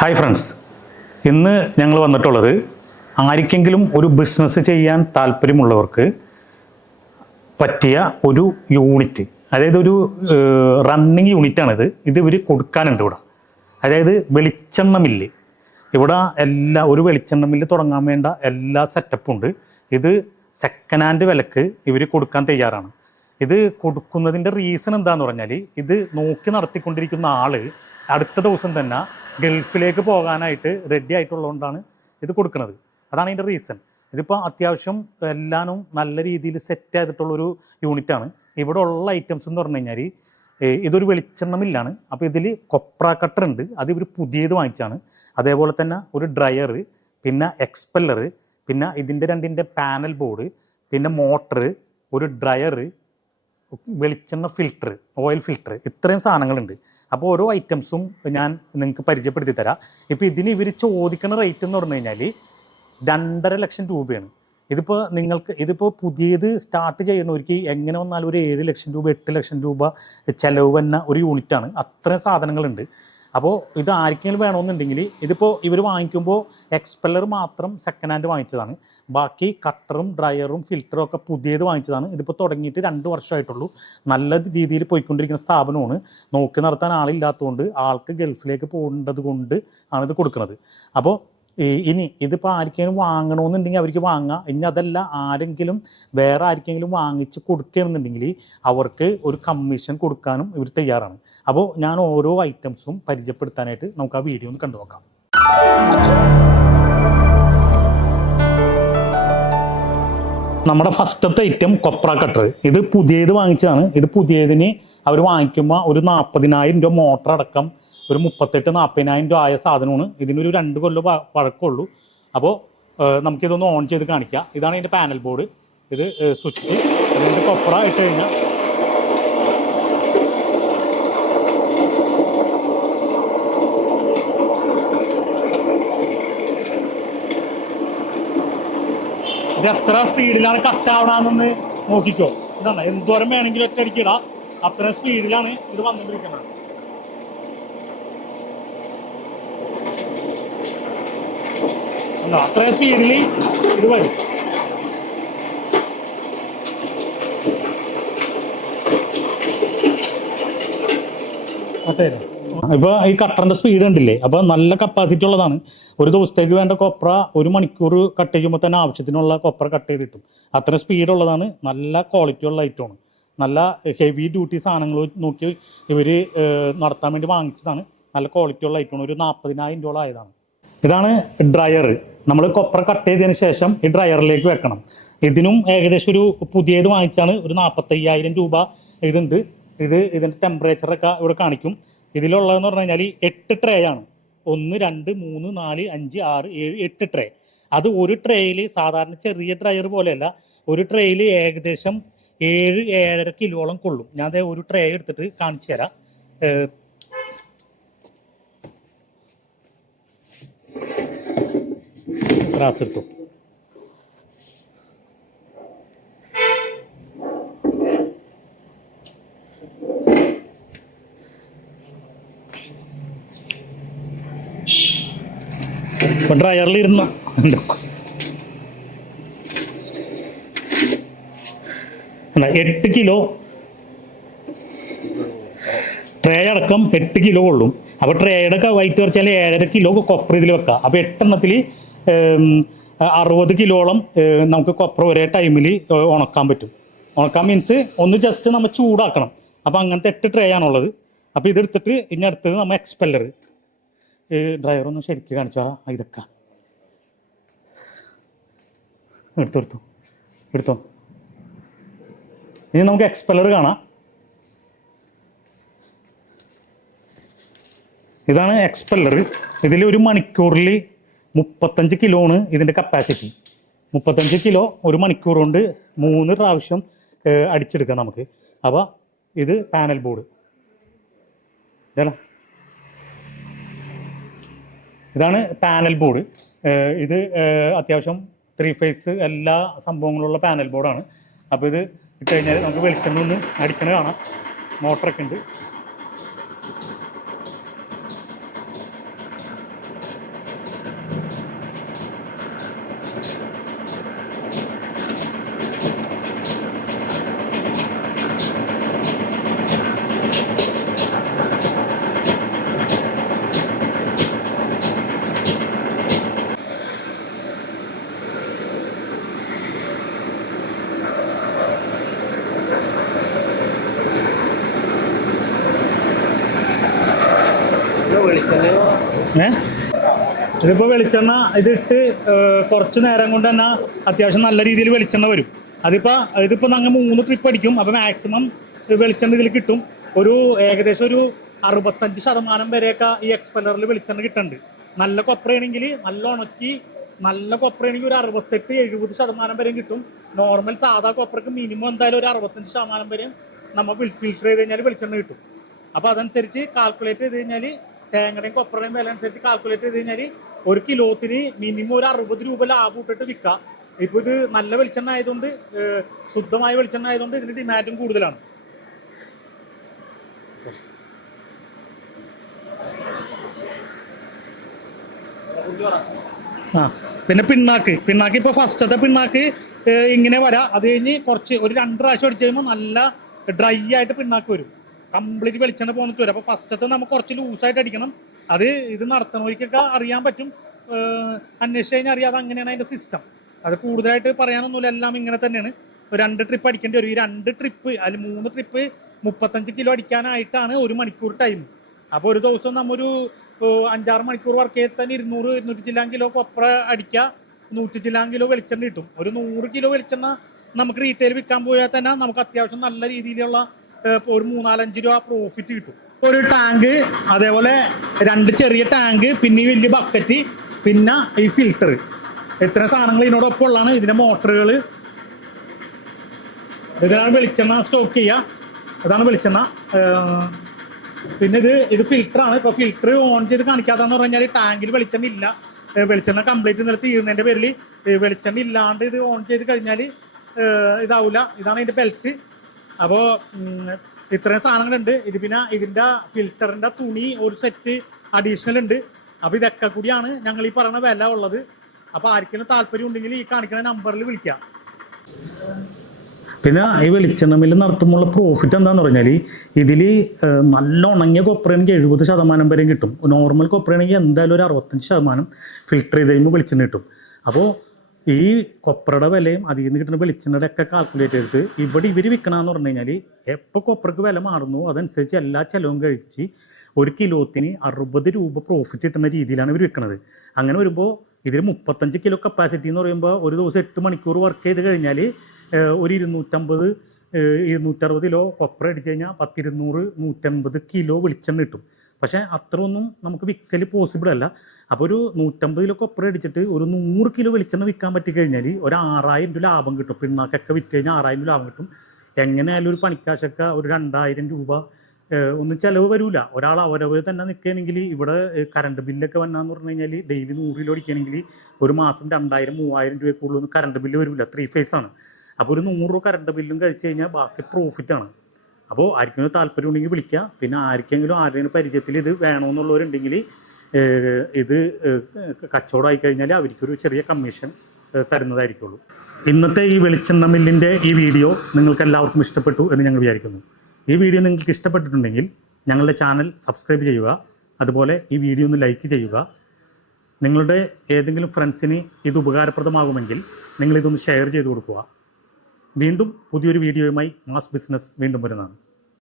Hi friends ഇന്ന് ഞങ്ങൾ വന്നിട്ടുള്ളത് ആർക്കെങ്കിലും ഒരു ബിസിനസ് ചെയ്യാൻ താല്പര്യമുള്ളവർക്ക് പറ്റിയ ഒരു യൂണിറ്റ് അതായത് ഒരു റണ്ണിങ് യൂണിറ്റാണിത് ഇത് ഇവർ കൊടുക്കാനുണ്ട് ഇവിടെ. അതായത് വെളിച്ചെണ്ണ മില്ല് ഇവിടെ എല്ലാ ഒരു വെളിച്ചെണ്ണ മില്ല് തുടങ്ങാൻ വേണ്ട എല്ലാ സെറ്റപ്പും ഉണ്ട്. ഇത് സെക്കൻഡ് ഹാൻഡ് വിലക്ക് ഇവർ കൊടുക്കാൻ തയ്യാറാണ്. ഇത് കൊടുക്കുന്നതിന്റെ റീസൺ എന്താണെന്ന് പറഞ്ഞാൽ ഇത് നോക്കി നടത്തിക്കൊണ്ടിരിക്കുന്ന ആൾ അടുത്ത ദിവസം തന്നെ ഗൾഫിലേക്ക് പോകാനായിട്ട് റെഡി ആയിട്ടുള്ളതുകൊണ്ടാണ് ഇത് കൊടുക്കുന്നത്. അതാണ് അതിന്റെ റീസൺ ഇതിപ്പോൾ അത്യാവശ്യം എല്ലാനും നല്ല രീതിയിൽ സെറ്റ് ചെയ്തിട്ടുള്ളൊരു യൂണിറ്റാണ് ഇവിടെ ഉള്ള ഐറ്റംസ് എന്ന് പറഞ്ഞു കഴിഞ്ഞാൽ ഇതൊരു വെളിച്ചെണ്ണ മില്ലാണ് അപ്പോൾ ഇതിൽ കൊപ്ര കട്ടർ ഉണ്ട്. അത് ഇവർ പുതിയത് വാങ്ങിച്ചാണ് അതേപോലെ തന്നെ ഒരു ഡ്രയർ പിന്നെ എക്സ്പെല്ലർ പിന്നെ ഇതിന്റെ രണ്ടിന്റെ പാനൽ ബോർഡ് പിന്നെ മോട്ടർ ഒരു ഡ്രയർ വെളിച്ചെണ്ണ ഫിൽറ്റർ ഓയിൽ ഫിൽറ്റർ ഇത്രയും സാധനങ്ങളുണ്ട്. അപ്പോൾ ഓരോ ഐറ്റംസും ഞാൻ നിങ്ങൾക്ക് പരിചയപ്പെടുത്തി തരാം. ഇപ്പോൾ ഇതിന് ഇവർ ചോദിക്കുന്ന റേറ്റ് എന്ന് പറഞ്ഞു കഴിഞ്ഞാൽ രണ്ടര ലക്ഷം രൂപയാണ്. ഇതിപ്പോൾ നിങ്ങൾക്ക് ഇതിപ്പോൾ പുതിയത് സ്റ്റാർട്ട് ചെയ്യുന്നവർക്ക് എങ്ങനെ വന്നാലും ഒരു ഏഴ് ലക്ഷം രൂപ എട്ട് ലക്ഷം രൂപ ചിലവ് വന്ന ഒരു യൂണിറ്റാണ് അത്രയും സാധനങ്ങളുണ്ട്. അപ്പോൾ ഇത് ആർക്കെങ്കിലും വേണമെന്നുണ്ടെങ്കിൽ ഇതിപ്പോൾ ഇവർ വാങ്ങിക്കുമ്പോൾ എക്സ്പെല്ലർ മാത്രം സെക്കൻഡ് ഹാൻഡ് വാങ്ങിച്ചതാണ്. ബാക്കി കട്ടറും ഡ്രയറും ഫിൽറ്ററും ഒക്കെ പുതിയത് വാങ്ങിച്ചതാണ്. ഇതിപ്പോൾ തുടങ്ങിയിട്ട് രണ്ട് വർഷമായിട്ടുള്ളൂ. നല്ല രീതിയിൽ പോയിക്കൊണ്ടിരിക്കുന്ന സ്ഥാപനമാണ്. നോക്കി നടത്താൻ ആളില്ലാത്തതുകൊണ്ട് ആൾക്ക് ഗൾഫിലേക്ക് പോകേണ്ടത് കൊണ്ട് ആണ് ഇത് കൊടുക്കുന്നത്. അപ്പോൾ ഇനി ഇതിപ്പോൾ ആർക്കെങ്കിലും വാങ്ങണമെന്നുണ്ടെങ്കിൽ അവർക്ക് വാങ്ങാം. ഇനി അതല്ല ആരെങ്കിലും വേറെ ആർക്കെങ്കിലും വാങ്ങിച്ച് കൊടുക്കുകയാണെന്നുണ്ടെങ്കിൽ അവർക്ക് ഒരു കമ്മീഷൻ കൊടുക്കാനും ഇവർ തയ്യാറാണ്. അപ്പോൾ ഞാൻ ഓരോ ഐറ്റംസും പരിചയപ്പെടുത്താനായിട്ട് നമുക്ക് ആ വീഡിയോ ഒന്ന് കണ്ടു നോക്കാം നമ്മുടെ ഫസ്റ്റത്തെ ഐറ്റം കൊപ്ര കട്ടർ ഇത് പുതിയത് വാങ്ങിച്ചതാണ്. ഇത് പുതിയതിന് അവർ വാങ്ങിക്കുമ്പോൾ ഒരു നാൽപ്പതിനായിരം രൂപ മോട്ടർ അടക്കം ഒരു മുപ്പത്തെട്ട് നാൽപ്പതിനായിരം രൂപ ആയ സാധനമാണ്. ഇതിനൊരു രണ്ട് കൊല്ലം പഴക്കമുള്ളൂ അപ്പോൾ നമുക്കിതൊന്ന് ഓൺ ചെയ്ത് കാണിക്കാം. ഇതാണ് ഇതിന്റെ പാനൽ ബോർഡ് ഇത് സ്വിച്ച് അതിന്റെ കൊപ്ര ഇട്ട് കഴിഞ്ഞാൽ ഇത് എത്ര സ്പീഡിലാണ് കട്ട് ആവണമെന്ന് നോക്കിക്കോ. ഇതാണ് എന്തോരം വേണമെങ്കിലും ഒറ്റയടിക്ക് ഇടാം അത്ര സ്പീഡിലാണ് ഇത് വന്നുകൊണ്ടിരിക്കുന്നത്? അത്ര സ്പീഡിൽ ഇത് വരും. ഇപ്പൊ ഈ കട്ടറിന്റെ സ്പീഡ് കണ്ടില്ലേ? അപ്പൊ നല്ല കപ്പാസിറ്റി ഉള്ളതാണ്. ഒരു ദിവസത്തേക്ക് വേണ്ട കൊപ്ര ഒരു മണിക്കൂർ കട്ട് ചെയ്യുമ്പോൾ തന്നെ ആവശ്യത്തിനുള്ള കൊപ്ര കട്ട് ചെയ്ത് കിട്ടും. അത്ര സ്പീഡ് ഉള്ളതാണ്. നല്ല ക്വാളിറ്റി ഉള്ള ഐറ്റമാണ് നല്ല ഹെവി ഡ്യൂട്ടി സാധനങ്ങൾ നോക്കി ഇവർ നടത്താൻ വേണ്ടി വാങ്ങിച്ചതാണ്. നല്ല ക്വാളിറ്റി ഉള്ള ഐറ്റമാണ് ഒരു നാൽപ്പതിനായിരം രൂപ ആയതാണ്. ഇതാണ് ഡ്രയർ നമ്മൾ കൊപ്ര കട്ട് ചെയ്തതിന് ശേഷം ഈ ഡ്രയറിലേക്ക് വെക്കണം. ഇതിനും ഏകദേശം ഒരു പുതിയത് വാങ്ങിച്ചാണ് ഒരു നാൽപ്പത്തയ്യായിരം രൂപ ഇതുണ്ട്. ഇത് ഇതിന്റെ ടെമ്പറേച്ചറൊക്കെ ഇവിടെ കാണിക്കും. ഇതിലുള്ളതെന്ന് പറഞ്ഞു കഴിഞ്ഞാൽ എട്ട് ട്രേ ആണ്. ഒന്ന് രണ്ട് മൂന്ന് നാല് അഞ്ച് ആറ് ഏഴ് എട്ട് ട്രേ അത് ഒരു ട്രേയിൽ സാധാരണ ചെറിയ ഡ്രയർ പോലെയല്ല ഒരു ട്രേയിൽ ഏകദേശം ഏഴ് ഏഴര കിലോളം കൊള്ളും. ഞാൻ അതേ ഒരു ട്രേ എടുത്തിട്ട് കാണിച്ചു തരാം. ത്രാസ് എടുത്തു? ഇപ്പൊ ഡ്രയറിൽ ഇരുന്ന? അല്ല, എട്ട് കിലോ. ട്രേ അടക്കം എട്ട് കിലോ കൊള്ളും അപ്പോൾ ട്രേയുടെ വൈറ്റ് കുറച്ചാൽ ഏഴര കിലോ കൊപ്ര ഇതിൽ വെക്കാം. അപ്പോൾ എട്ടെണ്ണത്തിൽ അറുപത് കിലോളം നമുക്ക് കൊപ്ര ഒരേ ടൈമിൽ ഉണക്കാൻ പറ്റും. ഉണക്കാൻ മീൻസ് ഒന്ന് ജസ്റ്റ് നമ്മൾ ചൂടാക്കണം. അപ്പോൾ അങ്ങനത്തെ എട്ട് ട്രേ ആണുള്ളത്. അപ്പോൾ ഇതെടുത്തിട്ട് ഇനി അടുത്തത് നമ്മൾ എക്സ്പെല്ലർ ഡ്രൈവർ ഒന്ന് ശരിക്കും കാണിച്ചാ? ഇതൊക്കെ. എടുത്തു എടുത്തു എടുത്തോ. ഇനി നമുക്ക് എക്സ്പെല്ലർ കാണാം. ഇതാണ് എക്സ്പെല്ലർ ഇതിൽ ഒരു മണിക്കൂറിൽ മുപ്പത്തഞ്ച് കിലോ ആണ് ഇതിന്റെ കപ്പാസിറ്റി മുപ്പത്തഞ്ച് കിലോ ഒരു മണിക്കൂർ കൊണ്ട് മൂന്ന് പ്രാവശ്യം അടിച്ചെടുക്കാം നമുക്ക്. അപ്പോൾ ഇത് പാനൽ ബോർഡ് ഇതാണ്. ഇതാണ് പാനൽ ബോർഡ് ഇത് അത്യാവശ്യം ത്രീ ഫേസ് എല്ലാ സംഭവങ്ങളുള്ള പാനൽ ബോർഡാണ് അപ്പോൾ ഇത് ഇട്ട് കഴിഞ്ഞാൽ നമുക്ക് വെളിച്ചെണ്ണ ഒന്ന് അടിക്കണ കാണാം. മോട്ടറൊക്കെ ഉണ്ട്. ഏ? ഇതിപ്പോൾ വെളിച്ചെണ്ണ ഇതിട്ട് കുറച്ച് നേരം കൊണ്ട് തന്നെ അത്യാവശ്യം നല്ല രീതിയിൽ വെളിച്ചെണ്ണ വരും. അതിപ്പോൾ ഇതിപ്പോൾ ഞങ്ങൾ മൂന്ന് ട്രിപ്പ് അടിക്കും. അപ്പോൾ മാക്സിമം വെളിച്ചെണ്ണ ഇതിൽ കിട്ടും. ഒരു ഏകദേശം ഒരു അറുപത്തഞ്ച് ശതമാനം വരെയൊക്കെ ഈ എക്സ്പെല്ലറിൽ വെളിച്ചെണ്ണ കിട്ടുന്നുണ്ട് നല്ല കൊപ്രയാണെങ്കിൽ നല്ല ഉണക്കി നല്ല കൊപ്രയാണെങ്കിൽ ഒരു അറുപത്തെട്ട് എഴുപത് ശതമാനം വരെയും കിട്ടും. നോർമൽ സാധാ കൊപ്രക്ക് മിനിമം എന്തായാലും ഒരു അറുപത്തഞ്ച് ശതമാനം വരെയും നമ്മൾ ഫിൽറ്റർ ചെയ്ത് കഴിഞ്ഞാൽ വെളിച്ചെണ്ണ കിട്ടും. അപ്പോൾ അതനുസരിച്ച് കാൽക്കുലേറ്റ് ചെയ്ത് കഴിഞ്ഞാൽ തേങ്ങയുടെയും കൊപ്രയുടെയും വില അനുസരിച്ച് കാൽക്കുലേറ്റ് ചെയ്ത് കഴിഞ്ഞാൽ ഒരു കിലോത്തിന് മിനിമം ഒരു അറുപത് രൂപ ലാഭം ഇട്ടിട്ട് വിൽക്കാം. ഇപ്പോൾ ഇത് നല്ല വെളിച്ചെണ്ണ ആയതുകൊണ്ട് ശുദ്ധമായ വെളിച്ചെണ്ണ ആയതുകൊണ്ട് ഇതിന് ഡിമാൻഡും കൂടുതലാണ്. ആ പിന്നെ പിണ്ണാക്ക്. പിണ്ണാക്ക് ഇപ്പോൾ ഫസ്റ്റത്തെ പിണ്ണാക്ക് ഇങ്ങനെ വരാം. അത് കഴിഞ്ഞ് കുറച്ച് ഒരു രണ്ട് പ്രാവശ്യം അടിച്ചു കഴിയുമ്പോൾ നല്ല ഡ്രൈ ആയിട്ട് പിണ്ണാക്ക് വരും. കംപ്ലീറ്റ് വെളിച്ചെണ്ണ പോന്നിട്ട് വരും. അപ്പോൾ ഫസ്റ്റത്തെ നമുക്ക് കുറച്ച് ലൂസായിട്ട് അടിക്കണം. അത് ഇത് നടത്തണവർക്കൊക്കെ അറിയാൻ പറ്റും. അന്വേഷിച്ച് കഴിഞ്ഞാൽ അറിയാം അത് അങ്ങനെയാണ് അതിന്റെ സിസ്റ്റം അത് കൂടുതലായിട്ട് പറയാനൊന്നുമില്ല. എല്ലാം ഇങ്ങനെ തന്നെയാണ്. ഒരു രണ്ട് ട്രിപ്പ് അടിക്കേണ്ടി വരും. ഈ രണ്ട് ട്രിപ്പ് അതിൽ മൂന്ന് ട്രിപ്പ് മുപ്പത്തഞ്ച് കിലോ അടിക്കാനായിട്ടാണ് ഒരു മണിക്കൂർ ടൈം അപ്പോൾ ഒരു ദിവസം നമ്മൊരു അഞ്ചാറ് മണിക്കൂർ വർക്ക് ചെയ്ത് തന്നെ ഇരുന്നൂറ് ഇരുന്നൂറ്റി ചില്ലാൻ കിലോ കൊപ്ര അടിക്കുക നൂറ്റി ചില്ലാൻ കിലോ വെളിച്ചെണ്ണ കിട്ടും. ഒരു നൂറ് കിലോ വെളിച്ചെണ്ണ നമുക്ക് റീറ്റെയിൽ വിൽക്കാൻ പോയാൽ തന്നെ നമുക്ക് അത്യാവശ്യം നല്ല രീതിയിലുള്ള ഏഹ്, ഇപ്പൊ ഒരു മൂന്നാലഞ്ച് രൂപ പ്രോഫിറ്റ് കിട്ടും. ഒരു ടാങ്ക് അതേപോലെ രണ്ട് ചെറിയ ടാങ്ക് പിന്നെ ഈ വലിയ ബക്കറ്റ് പിന്നെ ഈ ഫിൽറ്റർ എത്ര സാധനങ്ങൾ ഇതിനോടൊപ്പം ഉള്ളതാണ് ഇതിന്റെ മോട്ടറുകൾ ഇതിനാണ് വെളിച്ചെണ്ണ സ്റ്റോക്ക് ചെയ്യുക അതാണ് വെളിച്ചെണ്ണ. പിന്നെ ഇത് ഇത് ഫിൽറ്ററാണ് ഇപ്പൊ ഫിൽറ്റർ ഓൺ ചെയ്ത് കാണിക്കാതെന്ന് പറഞ്ഞു കഴിഞ്ഞാൽ ടാങ്കിൽ വെളിച്ചെണ്ണ ഇല്ല. വെളിച്ചെണ്ണ കംപ്ലീറ്റ് നിർത്തി തീരുന്നതിന്റെ പേരിൽ വെളിച്ചെണ്ണ ഇല്ലാണ്ട് ഇത് ഓൺ ചെയ്ത് കഴിഞ്ഞാൽ ഇതാവില്ല ഇതാണ് ഇതിന്റെ ബെൽറ്റ് അപ്പോൾ ഇത്രയും സാധനങ്ങളുണ്ട്. ഇത് പിന്നെ ഇതിന്റെ ഫിൽറ്ററിന്റെ തുണി ഒരു സെറ്റ് അഡീഷണൽ ഉണ്ട്. അപ്പൊ ഇതൊക്കെ കൂടിയാണ് ഞങ്ങൾ ഈ പറയുന്ന വില ഉള്ളത്. അപ്പൊ ആർക്കെങ്കിലും താല്പര്യം ഉണ്ടെങ്കിൽ ഈ കാണിക്കുന്ന നമ്പറിൽ വിളിക്കാം. പിന്നെ ഈ വെളിച്ചെണ്ണമിൽ നടത്തുമ്പോൾ പ്രോഫിറ്റ് എന്താന്ന് പറഞ്ഞാൽ ഇതിൽ നല്ല ഉണങ്ങിയ കൊപ്രയാണെങ്കിൽ എഴുപത് ശതമാനം വരെയും കിട്ടും. നോർമൽ കൊപ്രയാണെങ്കിൽ എന്തായാലും ഒരു അറുപത്തഞ്ച് ശതമാനം ഫിൽറ്റർ ചെയ്ത് കഴിയുമ്പോൾ വെളിച്ചെണ്ണ കിട്ടും. അപ്പോൾ ഈ കൊപ്രയുടെ വിലയും അതിൽ നിന്ന് കിട്ടുന്ന വെളിച്ചെണ്ണയുടെ ഒക്കെ കാൽക്കുലേറ്റ് ചെയ്തിട്ട് ഇവിടെ ഇവർ വിൽക്കണമെന്ന് പറഞ്ഞു കഴിഞ്ഞാൽ എപ്പോൾ കൊപ്രക്ക് വില മാറുന്നു അതനുസരിച്ച് എല്ലാ ചിലവും കഴിച്ച് ഒരു കിലോത്തിന് അറുപത് രൂപ പ്രോഫിറ്റ് കിട്ടുന്ന രീതിയിലാണ് ഇവർ വിൽക്കുന്നത് അങ്ങനെ വരുമ്പോൾ ഇതിൽ മുപ്പത്തഞ്ച് കിലോ കപ്പാസിറ്റി എന്ന് പറയുമ്പോൾ ഒരു ദിവസം എട്ട് മണിക്കൂർ വർക്ക് ചെയ്ത് കഴിഞ്ഞാൽ ഒരു ഇരുന്നൂറ്റമ്പത് ഇരുന്നൂറ്ററുപത് കിലോ കൊപ്ര അടിച്ചു കഴിഞ്ഞാൽ പത്തിരുന്നൂറ് നൂറ്റമ്പത് കിലോ വെളിച്ചെണ്ണ കിട്ടും. പക്ഷേ അത്രയൊന്നും നമുക്ക് വിൽക്കൽ പോസിബിൾ അല്ല. അപ്പോൾ ഒരു നൂറ്റമ്പത് കിലോ കൊപ്ര അടിച്ചിട്ട് ഒരു നൂറ് കിലോ വെളിച്ചെണ്ണ വിൽക്കാൻ പറ്റി കഴിഞ്ഞാൽ ഒരു ആറായിരം രൂപ ലാഭം കിട്ടും. പിണ്ണാക്കൊക്കെ വിറ്റ് കഴിഞ്ഞാൽ ആറായിരം രൂപ ലാഭം കിട്ടും. എങ്ങനെയായാലും ഒരു പണിക്കാശൊക്കെ ഒരു രണ്ടായിരം രൂപ ഒന്നും ചിലവ് വരില്ല ഒരാൾ അവരവ് തന്നെ നിൽക്കുകയാണെങ്കിൽ ഇവിടെ കറണ്ട് ബില്ലൊക്കെ വന്നാന്ന് പറഞ്ഞു കഴിഞ്ഞാൽ ഡെയിലി നൂറ് കിലോ അടിക്കുകയാണെങ്കിൽ ഒരു മാസം രണ്ടായിരം മൂവായിരം രൂപയ്ക്കുള്ളൂ കറണ്ട് ബില്ല് വരില്ല ത്രീ ഫേസ് ആണ്. അപ്പോൾ ഒരു നൂറ് രൂപ കറണ്ട് ബില്ലും കഴിച്ച് കഴിഞ്ഞാൽ ബാക്കി പ്രോഫിറ്റ് ആണ്. അപ്പോൾ ആർക്കെങ്കിലും താല്പര്യം ഉണ്ടെങ്കിൽ വിളിക്കുക പിന്നെ ആർക്കെങ്കിലും ആരുടെയും പരിചയത്തിൽ ഇത് വേണമെന്നുള്ളവരുണ്ടെങ്കിൽ ഇത് കച്ചവടമായി കഴിഞ്ഞാൽ അവർക്കൊരു ചെറിയ കമ്മീഷൻ തരുന്നതായിരിക്കുള്ളൂ. ഇന്നത്തെ ഈ വെളിച്ചെണ്ണ മില്ലിന്റെ ഈ വീഡിയോ നിങ്ങൾക്ക് എല്ലാവർക്കും ഇഷ്ടപ്പെട്ടു എന്ന് ഞങ്ങൾ വിചാരിക്കുന്നു. ഈ വീഡിയോ നിങ്ങൾക്ക് ഇഷ്ടപ്പെട്ടിട്ടുണ്ടെങ്കിൽ ഞങ്ങളുടെ ചാനൽ സബ്സ്ക്രൈബ് ചെയ്യുക അതുപോലെ ഈ വീഡിയോ ഒന്ന് ലൈക്ക് ചെയ്യുക. നിങ്ങളുടെ ഏതെങ്കിലും ഫ്രണ്ട്സിന് ഇത് ഉപകാരപ്രദമാകുമെങ്കിൽ നിങ്ങളിതൊന്ന് ഷെയർ ചെയ്ത് കൊടുക്കുക. വീണ്ടും പുതിയൊരു വീഡിയോയുമായി മാസ് ബിസിനസ് വീണ്ടും വരുന്നതാണ്.